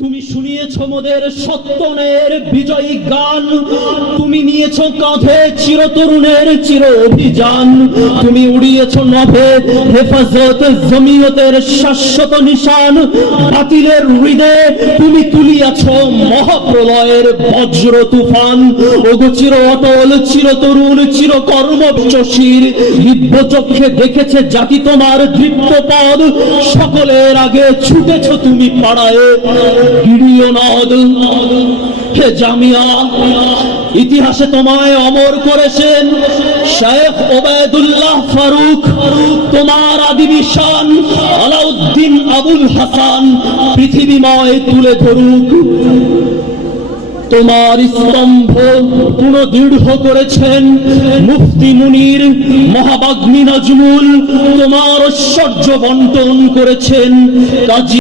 তুমি শুনিয়েছো মোদের সত্যনের বিজয়ী গান, তুমি নিয়েছো কাঁধে চিরতরুণের চির অভিযান, তুমি উড়িয়েছো নভে হেফাজত জমিয়তের শাশ্বত নিশান, বাতিলের হৃদয়ে তুমি তুলিয়াছো মহাপ্রলয়ের বজ্র তুফান। ওগো চির অটল চিরতরুণ চির কর্মচশীর দিব্য চক্ষে দেখেছে জাতি তোমার দৃপ্ত পদ, সকলের আগে ছুটেছো তুমি পাড়ায় গিরিয় নদ। হে জামিয়া, ইতিহাসে তোমায় অমর করেছেন শেখ ওবায়দুল্লাহ ফারুক, তোমার আদিবি শান আলাউদ্দিন আবুল হাসান পৃথিবীময় তুলে ধরুক। তোমার স্তম্ভ পুনঃদৃঢ় করেছেন মুফতি মুনির মহাবাগ্মী নজমুল, তোমার ঐশ্বর্য বন্টন করেছেন কাজী